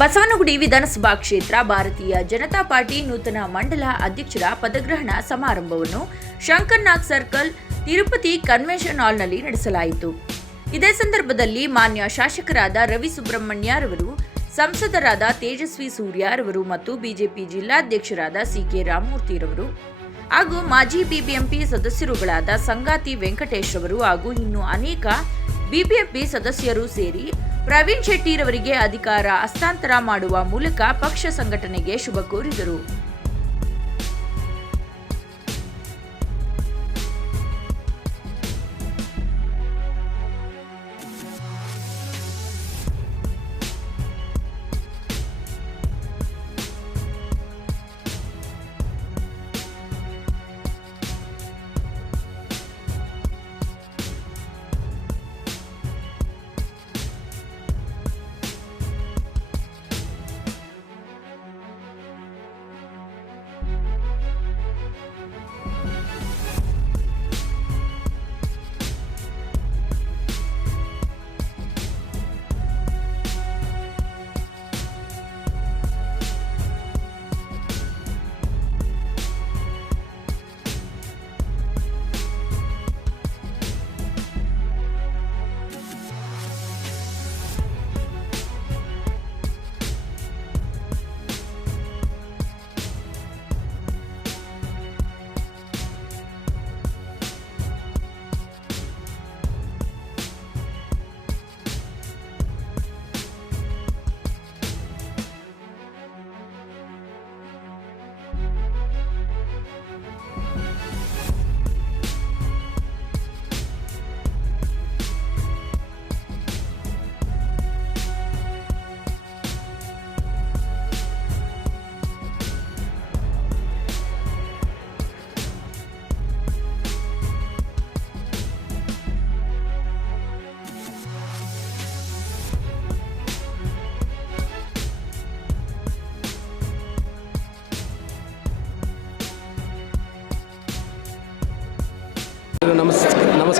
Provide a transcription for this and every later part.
ಬಸವನಗುಡಿ ವಿಧಾನಸಭಾ ಕ್ಷೇತ್ರ ಭಾರತೀಯ ಜನತಾ ಪಾರ್ಟಿ ನೂತನ ಮಂಡಲ ಅಧ್ಯಕ್ಷರ ಪದಗ್ರಹಣ ಸಮಾರಂಭವನ್ನು ಶಂಕರ್ನಾಗ್ ಸರ್ಕಲ್ ತಿರುಪತಿ ಕನ್ವೆನ್ಷನ್ ಹಾಲ್ನಲ್ಲಿ ನಡೆಸಲಾಯಿತು. ಇದೇ ಸಂದರ್ಭದಲ್ಲಿ ಮಾನ್ಯ ಶಾಸಕರಾದ ರವಿ ಸುಬ್ರಹ್ಮಣ್ಯರವರು ಸಂಸದರಾದ ತೇಜಸ್ವಿ ಸೂರ್ಯರವರು ಮತ್ತು ಬಿಜೆಪಿ ಜಿಲ್ಲಾಧ್ಯಕ್ಷರಾದ ಸಿ ಕೆ ರಾಮಮೂರ್ತಿರವರು ಹಾಗೂ ಮಾಜಿ ಬಿಬಿಎಂಪಿ ಸದಸ್ಯರುಗಳಾದ ಸಂಗಾತಿ ವೆಂಕಟೇಶ್ ರವರು ಹಾಗೂ ಇನ್ನೂ ಅನೇಕ ಬಿಬಿಎಂಪಿ ಸದಸ್ಯರು ಸೇರಿ ಪ್ರವೀಣ್ ಶೆಟ್ಟಿರವರಿಗೆ ಅಧಿಕಾರ ಹಸ್ತಾಂತರ ಮಾಡುವ ಮೂಲಕ ಪಕ್ಷ ಸಂಘಟನೆಗೆ ಶುಭ ಕೋರಿದರು.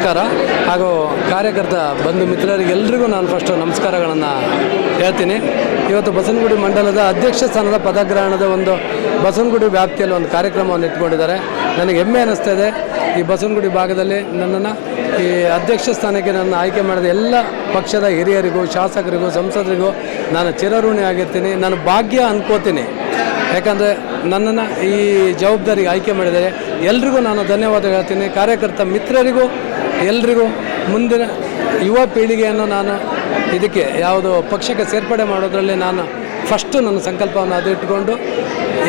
ನಮಸ್ಕಾರ. ಹಾಗೂ ಕಾರ್ಯಕರ್ತ ಬಂಧು ಮಿತ್ರರಿಗೆಲ್ಲರಿಗೂ ನಾನು ಫಸ್ಟ್ ನಮಸ್ಕಾರಗಳನ್ನು ಹೇಳ್ತೀನಿ. ಇವತ್ತು ಬಸವನಗುಡಿ ಮಂಡಲದ ಅಧ್ಯಕ್ಷ ಸ್ಥಾನದ ಪದಗ್ರಹಣದ ಒಂದು ಬಸವನಗುಡಿ ವ್ಯಾಪ್ತಿಯಲ್ಲಿ ಒಂದು ಕಾರ್ಯಕ್ರಮವನ್ನು ಇಟ್ಕೊಂಡಿದ್ದಾರೆ. ನನಗೆ ಹೆಮ್ಮೆ ಅನ್ನಿಸ್ತಾ ಇದೆ. ಈ ಬಸವನಗುಡಿ ಭಾಗದಲ್ಲಿ ನನ್ನನ್ನು, ಈ ಅಧ್ಯಕ್ಷ ಸ್ಥಾನಕ್ಕೆ ನನ್ನ ಆಯ್ಕೆ ಮಾಡಿದ ಎಲ್ಲ ಪಕ್ಷದ ಹಿರಿಯರಿಗೂ, ಶಾಸಕರಿಗೂ, ಸಂಸದರಿಗೂ ನಾನು ಚಿರಋಣಿ ಆಗಿರ್ತೀನಿ. ನಾನು ಭಾಗ್ಯ ಅನ್ಕೋತೀನಿ. ಯಾಕಂದರೆ ನನ್ನನ್ನು ಈ ಜವಾಬ್ದಾರಿಗೆ ಆಯ್ಕೆ ಮಾಡಿದರೆ ಎಲ್ರಿಗೂ ನಾನು ಧನ್ಯವಾದ ಹೇಳ್ತೀನಿ. ಕಾರ್ಯಕರ್ತ ಮಿತ್ರರಿಗೂ ಎಲ್ರಿಗೂ ಮುಂದಿನ ಯುವ ಪೀಳಿಗೆಯನ್ನು ನಾನು ಇದಕ್ಕೆ ಯಾವುದು ಪಕ್ಷಕ್ಕೆ ಸೇರ್ಪಡೆ ಮಾಡೋದರಲ್ಲಿ ನಾನು ಫಸ್ಟು ನನ್ನ ಸಂಕಲ್ಪವನ್ನು ಅದು ಇಟ್ಕೊಂಡು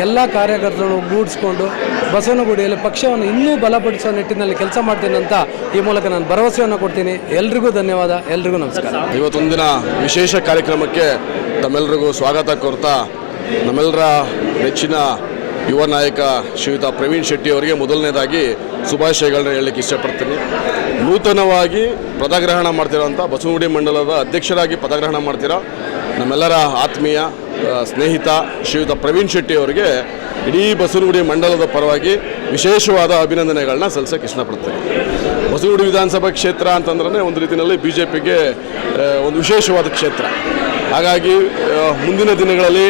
ಎಲ್ಲ ಕಾರ್ಯಕರ್ತರನ್ನು ಗೂಡಿಸ್ಕೊಂಡು ಬಸವನಗುಡಿಯಲ್ಲಿ ಪಕ್ಷವನ್ನು ಇನ್ನೂ ಬಲಪಡಿಸುವ ನಿಟ್ಟಿನಲ್ಲಿ ಕೆಲಸ ಮಾಡ್ತೀನಿ ಅಂತ ಈ ಮೂಲಕ ನಾನು ಭರವಸೆಯನ್ನು ಕೊಡ್ತೀನಿ. ಎಲ್ರಿಗೂ ಧನ್ಯವಾದ. ಎಲ್ರಿಗೂ ನಮಸ್ಕಾರ. ಇವತ್ತೊಂದಿನ ವಿಶೇಷ ಕಾರ್ಯಕ್ರಮಕ್ಕೆ ತಮ್ಮೆಲ್ಲರಿಗೂ ಸ್ವಾಗತ ಕೋರ್ತಾ ನಮ್ಮೆಲ್ಲರ ನೆಚ್ಚಿನ ಯುವ ನಾಯಕ ಶ್ರೀಯುತ ಪ್ರವೀಣ್ ಶೆಟ್ಟಿ ಅವರಿಗೆ ಮೊದಲನೇದಾಗಿ ಶುಭಾಶಯಗಳನ್ನ ಹೇಳಲಿಕ್ಕೆ ಇಷ್ಟಪಡ್ತೀನಿ. ನೂತನವಾಗಿ ಪದಗ್ರಹಣ ಮಾಡ್ತಿರೋಂಥ ಬಸವಗುಡಿ ಮಂಡಲದ ಅಧ್ಯಕ್ಷರಾಗಿ ಪದಗ್ರಹಣ ಮಾಡ್ತಿರೋ? ನಮ್ಮೆಲ್ಲರ ಆತ್ಮೀಯ ಸ್ನೇಹಿತ ಶ್ರೀಯುತ ಪ್ರವೀಣ್ ಶೆಟ್ಟಿ ಅವರಿಗೆ ಇಡೀ ಬಸವನಗುಡಿ ಮಂಡಲದ ಪರವಾಗಿ ವಿಶೇಷವಾದ ಅಭಿನಂದನೆಗಳನ್ನ ಸಲ್ಲಿಸೋಕೆ ಇಷ್ಟಪಡ್ತೀನಿ. ಬಸವನಗುಡಿ ವಿಧಾನಸಭಾ ಕ್ಷೇತ್ರ ಅಂತಂದ್ರೆ ಒಂದು ರೀತಿಯಲ್ಲಿ ಬಿ ಜೆ ಒಂದು ವಿಶೇಷವಾದ ಕ್ಷೇತ್ರ. ಹಾಗಾಗಿ ಮುಂದಿನ ದಿನಗಳಲ್ಲಿ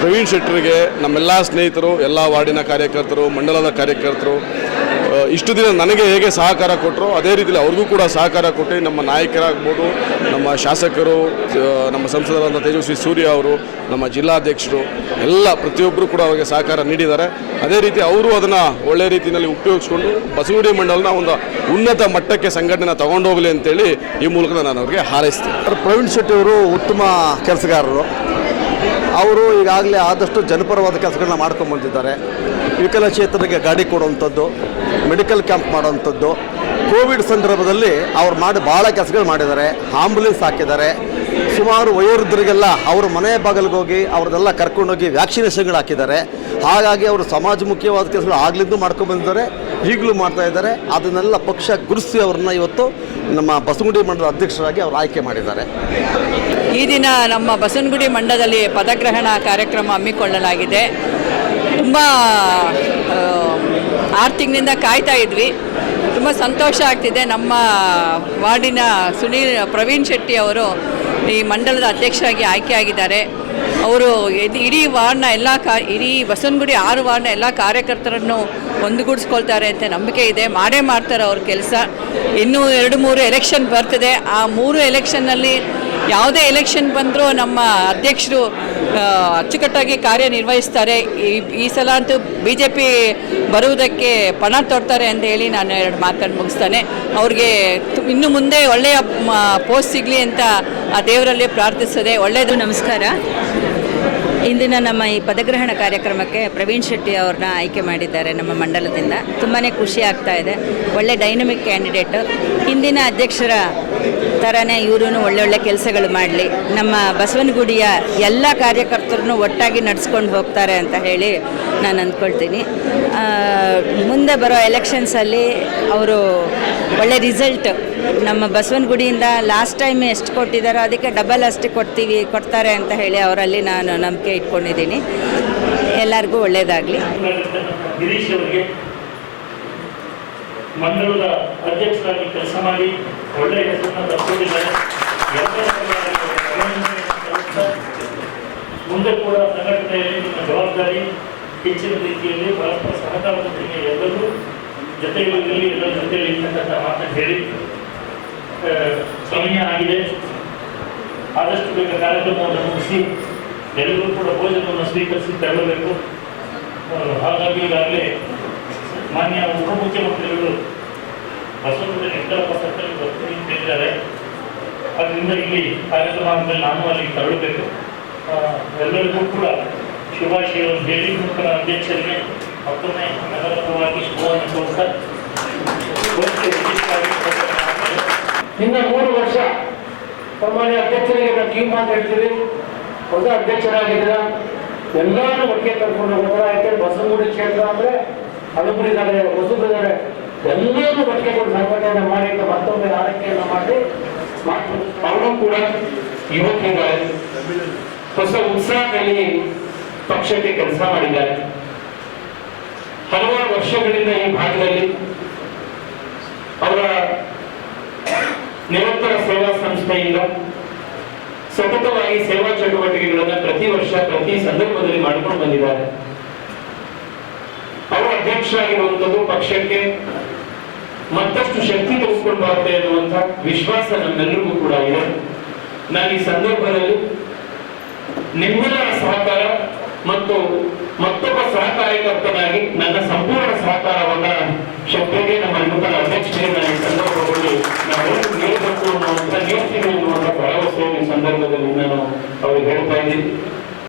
ಪ್ರವೀಣ್ ಶೆಟ್ಟರಿಗೆ ನಮ್ಮೆಲ್ಲ ಸ್ನೇಹಿತರು, ಎಲ್ಲ ವಾರ್ಡಿನ ಕಾರ್ಯಕರ್ತರು, ಮಂಡಲದ ಕಾರ್ಯಕರ್ತರು ಇಷ್ಟು ದಿನ ನನಗೆ ಹೇಗೆ ಸಹಕಾರ ಕೊಟ್ಟರು ಅದೇ ರೀತಿಯಲ್ಲಿ ಅವ್ರಿಗೂ ಕೂಡ ಸಹಕಾರ ಕೊಟ್ಟು ನಮ್ಮ ನಾಯಕರಾಗ್ಬೋದು, ನಮ್ಮ ಶಾಸಕರು ನಮ್ಮ ಸಂಸದರಾದ ತೇಜಸ್ವಿ ಸೂರ್ಯ ಅವರು, ನಮ್ಮ ಜಿಲ್ಲಾಧ್ಯಕ್ಷರು, ಎಲ್ಲ ಪ್ರತಿಯೊಬ್ಬರು ಕೂಡ ಅವರಿಗೆ ಸಹಕಾರ ನೀಡಿದ್ದಾರೆ. ಅದೇ ರೀತಿ ಅವರು ಅದನ್ನು ಒಳ್ಳೆ ರೀತಿಯಲ್ಲಿ ಉಪಯೋಗಿಸ್ಕೊಂಡು ಬಸವಡಿ ಮಂಡಲನ ಒಂದು ಉನ್ನತ ಮಟ್ಟಕ್ಕೆ ಸಂಘಟನೆ ತಗೊಂಡೋಗಲಿ ಅಂತೇಳಿ ಈ ಮೂಲಕ ನಾನು ಅವ್ರಿಗೆ ಹಾರೈಸ್ತೀನಿ. ಪ್ರವೀಣ್ ಶೆಟ್ಟಿ ಅವರು ಉತ್ತಮ ಕೆಲಸಗಾರರು. ಅವರು ಈಗಾಗಲೇ ಆದಷ್ಟು ಜನಪರವಾದ ಕೆಲಸಗಳನ್ನ ಮಾಡ್ಕೊಂಡು ಬಂದಿದ್ದಾರೆ. ಗಾಡಿ ಕೊಡುವಂಥದ್ದು ಮೆಡಿಕಲ್ ಕ್ಯಾಂಪ್ ಮಾಡುವಂಥದ್ದು. ಕೋವಿಡ್ ಸಂದರ್ಭದಲ್ಲಿ ಅವ್ರು ಮಾಡಿ ಭಾಳ ಕೆಲಸಗಳು ಮಾಡಿದ್ದಾರೆ. ಆಂಬುಲೆನ್ಸ್ ಹಾಕಿದ್ದಾರೆ. ಸುಮಾರು ವಯೋವೃದ್ಧರಿಗೆಲ್ಲ ಅವರು ಮನೆ ಬಾಗಿಲಿಗೆ ಹೋಗಿ ಕರ್ಕೊಂಡೋಗಿ ವ್ಯಾಕ್ಸಿನೇಷನ್ಗಳು ಹಾಕಿದ್ದಾರೆ. ಹಾಗಾಗಿ ಅವರು ಸಮಾಜಮುಖಿಯಾದ ಕೆಲಸಗಳು ಆಗಲಿದ್ದು ಮಾಡ್ಕೊಂಡು ಬಂದಿದ್ದಾರೆ. ಈಗಲೂ ಮಾಡ್ತಾ ಇದ್ದಾರೆ. ಅದನ್ನೆಲ್ಲ ಪಕ್ಷ ಗುರುಸಿ ಅವ್ರನ್ನ ಇವತ್ತು ನಮ್ಮ ಬಸಗುಂಡಿ ಮಂಡಲ ಅಧ್ಯಕ್ಷರಾಗಿ ಅವರು ಆಯ್ಕೆ ಮಾಡಿದ್ದಾರೆ. ಈ ದಿನ ನಮ್ಮ ಬಸವನಗುಡಿ ಮಂಡಲದಲ್ಲಿ ಪದಗ್ರಹಣ ಕಾರ್ಯಕ್ರಮ ಹಮ್ಮಿಕೊಳ್ಳಲಾಗಿದೆ. ತುಂಬ ಆರು ತಿಂಗಳಿಂದ ಕಾಯ್ತಾ ಇದ್ವಿ. ತುಂಬ ಸಂತೋಷ ಆಗ್ತಿದೆ. ನಮ್ಮ ವಾರ್ಡಿನ ಸುನೀಲ್, ಪ್ರವೀಣ್ ಶೆಟ್ಟಿ ಅವರು ಈ ಮಂಡಲದ ಅಧ್ಯಕ್ಷರಾಗಿ ಆಯ್ಕೆಯಾಗಿದ್ದಾರೆ ಅವರು ಇಡೀ ವಾರ್ಡ್ನ ಎಲ್ಲ ಕಾ, ಇಡೀ ಬಸವನಗುಡಿ ಆರು ವಾರ್ಡ್ನ ಎಲ್ಲ ಕಾರ್ಯಕರ್ತರನ್ನು ಒಂದುಗೂಡಿಸ್ಕೊಳ್ತಾರೆ ಅಂತ ನಂಬಿಕೆ ಇದೆ. ಮಾಡೇ ಮಾಡ್ತಾರೆ ಅವ್ರ ಕೆಲಸ. ಇನ್ನೂ ಎರಡು ಮೂರು ಎಲೆಕ್ಷನ್ ಬರ್ತದೆ. ಆ ಮೂರು ಎಲೆಕ್ಷನ್ನಲ್ಲಿ ಯಾವುದೇ ಎಲೆಕ್ಷನ್ ಬಂದರೂ ನಮ್ಮ ಅಧ್ಯಕ್ಷರು ಅಚ್ಚುಕಟ್ಟಾಗಿ ಕಾರ್ಯನಿರ್ವಹಿಸ್ತಾರೆ. ಈ ಈ ಸಲ ಅಂತೂ ಬಿ ಜೆ ಪಿ ಬರುವುದಕ್ಕೆ ಪಣ ತೊಡ್ತಾರೆ ಅಂತ ಹೇಳಿ ನಾನು ಎರಡು ಮಾತನ್ನು ಮುಗಿಸ್ತಾನೆ. ಅವ್ರಿಗೆ ಇನ್ನು ಮುಂದೆ ಒಳ್ಳೆಯ ಪೋಸ್ಟ್ ಸಿಗಲಿ ಅಂತ ಆ ದೇವರಲ್ಲಿ ಪ್ರಾರ್ಥಿಸ್ತದೆ ಒಳ್ಳೆಯದು ನಮಸ್ಕಾರ. ಇಂದಿನ ನಮ್ಮ ಈ ಪದಗ್ರಹಣ ಕಾರ್ಯಕ್ರಮಕ್ಕೆ ಪ್ರವೀಣ್ ಶೆಟ್ಟಿ ಅವ್ರನ್ನ ಆಯ್ಕೆ ಮಾಡಿದ್ದಾರೆ ನಮ್ಮ ಮಂಡಲದಿಂದ. ತುಂಬಾ ಖುಷಿ ಆಗ್ತಾ ಇದೆ. ಒಳ್ಳೆ ಡೈನಮಿಕ್ ಕ್ಯಾಂಡಿಡೇಟು ಹಿಂದಿನ ಅಧ್ಯಕ್ಷರ ಥರನೇ ಇವರು ಒಳ್ಳೊಳ್ಳೆ ಕೆಲಸಗಳು ಮಾಡಲಿ. ನಮ್ಮ ಬಸವನಗುಡಿಯ ಎಲ್ಲ ಕಾರ್ಯಕರ್ತರನ್ನು ಒಟ್ಟಾಗಿ ನಡೆಸ್ಕೊಂಡು ಹೋಗ್ತಾರೆ ಅಂತ ಹೇಳಿ ನಾನು ಅಂದ್ಕೊಳ್ತೀನಿ. ಮುಂದೆ ಬರೋ ಎಲೆಕ್ಷನ್ಸಲ್ಲಿ ಅವರು ಒಳ್ಳೆ ರಿಸಲ್ಟ್ ನಮ್ಮ ಬಸವನಗುಡಿಯಿಂದ ಲಾಸ್ಟ್ ಟೈಮ್ ಎಷ್ಟು ಕೊಟ್ಟಿದ್ದಾರೋ ಅದಕ್ಕೆ ಡಬಲ್ ಅಷ್ಟು ಕೊಡ್ತೀವಿ, ಕೊಡ್ತಾರೆ ಅಂತ ಹೇಳಿ ಅವರಲ್ಲಿ ನಾನು ನಂಬಿಕೆ ಇಟ್ಕೊಂಡಿದ್ದೀನಿ. ಎಲ್ಲರಿಗೂ ಒಳ್ಳೆಯದಾಗಲಿ ಮಂಡಲದ ಅಧ್ಯಕ್ಷರಾಗಿ ಕೆಲಸ ಮಾಡಿ. ಒಳ್ಳೆಯ ಹೆಸರನ್ನ ಮುಂದೆ ಕೂಡ ಸಂಘಟನೆಯಲ್ಲಿ ನಿಮ್ಮ ಜವಾಬ್ದಾರಿ, ಹೆಚ್ಚಿನ ರೀತಿಯಲ್ಲಿ ಪರಸ್ಪರ ಸಹಕಾರದೊಂದಿಗೆ ಎಲ್ಲರೂ ಜೊತೆಗಳಲ್ಲಿ ಎಲ್ಲರ ಜೊತೆಯಲ್ಲಿ ಇರ್ತಕ್ಕಂಥ ಮಾತನ್ನು ಹೇಳಿ ಸಮಯ ಆಗಿದೆ. ಆದಷ್ಟು ಬೇಗ ಕಾರ್ಯಕ್ರಮವನ್ನು ಮುಗಿಸಿ ಎಲ್ಲರೂ ಕೂಡ ಭೋಜನವನ್ನು ಸ್ವೀಕರಿಸಿ ತೆರಳಬೇಕು ಹಾಗಾಗಿ ಈಗಾಗಲೇ ಮಾನ್ಯ ಉಪಮುಖ್ಯಮಂತ್ರಿಗಳು ಬಸವನಗುಡಿ ವೆಂಕಟಪ್ಪ ಸರ್ಕಲ್ ಬರ್ತೀನಿ ಅಂತ ಅದರಿಂದ ಇಲ್ಲಿ ಕಾರ್ಯಕ್ರಮ ಆದಮೇಲೆ ನಾನು ಅಲ್ಲಿಗೆ ತೆರಳಬೇಕು. ಎಲ್ಲರಿಗೂ ಕೂಡ ಶುಭಾಶಯವನ್ನು ಹೇಳಿ ನೂತನ ಅಧ್ಯಕ್ಷರಿಗೆ ಮತ್ತೊಮ್ಮೆ ನಗರವಾಗಿ ಶುಭವನ್ನು ಇನ್ನು ಮೂರು ವರ್ಷ ಸಾಮಾನ್ಯ ಅಧ್ಯಕ್ಷರಿಗೆ ನಾವು ಕಿವಿ ಮಾತು ಹೇಳ್ತೀವಿ ಹೊಸ ಅಧ್ಯಕ್ಷರಾಗಿದ್ದೀರ. ಎಲ್ಲರೂ ಒಟ್ಟಿಗೆ ಕರ್ಕೊಂಡು ಹೋಗ್ತಾರೆ. ಯಾಕೆಂದ್ರೆ ಬಸವಗುಡಿ ಕ್ಷೇತ್ರ ಅಂದ್ರೆ ಹಲಬರಿದ್ದಾರೆ ಹೊಸಬರಿದ್ದಾರೆ ಎಲ್ಲರೂ ಕೊಟ್ಟು ಸಂಘಟನೆ ಮಾಡಿ ಅಂತ ಮತ್ತೊಮ್ಮೆ ಆರೈಕೆಯನ್ನು ಮಾಡಿ. ಅವರು ಕೂಡ ಯುವಕರಿದ್ದಾರೆ ಹೊಸ ಉತ್ಸಾಹದಲ್ಲಿ ಪಕ್ಷಕ್ಕೆ ಕೆಲಸ ಮಾಡಿದ್ದಾರೆ ಹಲವಾರು ವರ್ಷಗಳಿಂದ ಈ ಭಾಗದಲ್ಲಿ ಅವರ ನಿರಂತರ ಸೇವಾ ಸಂಸ್ಥೆಯಿಂದ ಸತತವಾಗಿ ಸೇವಾ ಚಟುವಟಿಕೆಗಳನ್ನು ಪ್ರತಿ ವರ್ಷ, ಪ್ರತಿ ಸಂದರ್ಭದಲ್ಲಿ ಮಾಡಿಕೊಂಡು ಬಂದಿದ್ದಾರೆ ಅವರ ಅಧ್ಯಕ್ಷರಾಗಿರುವಂಥದ್ದು ಪಕ್ಷಕ್ಕೆ ಮತ್ತಷ್ಟು ಶಕ್ತಿ ತೆಗೆದುಕೊಂಡು ಬರುತ್ತೆ ಅನ್ನುವಂಥ ವಿಶ್ವಾಸ ನಮ್ಮೆಲ್ಲರಿಗೂ ಕೂಡ ಇದೆ. ನಾನು ಈ ಸಂದರ್ಭದಲ್ಲಿ ನಿಮ್ಮೆಲ್ಲರ ಸಹಕಾರ ಮತ್ತು ಮತ್ತೊಬ್ಬ ಸಹಕಾರ್ಯಕರ್ತನಾಗಿ ನನ್ನ ಸಂಪೂರ್ಣ ಸಹಕಾರವನ್ನ ಶಕ್ತಿಗೆ ನಮ್ಮ ನೂತನ ಅಧ್ಯಕ್ಷರಿಗೆ ನಾನು ಈ ಸಂದರ್ಭದಲ್ಲಿ ನಾವು ನೀಡಬೇಕು ಅನ್ನುವಂಥ ನೀಡ್ತೀವಿ ಅನ್ನುವಂಥ ಭರವಸೆಯನ್ನು ಈ ಸಂದರ್ಭದಲ್ಲಿ ನಾನು ಅವ್ರಿಗೆ ಹೇಳ್ತಾ ಇದ್ದೀನಿ.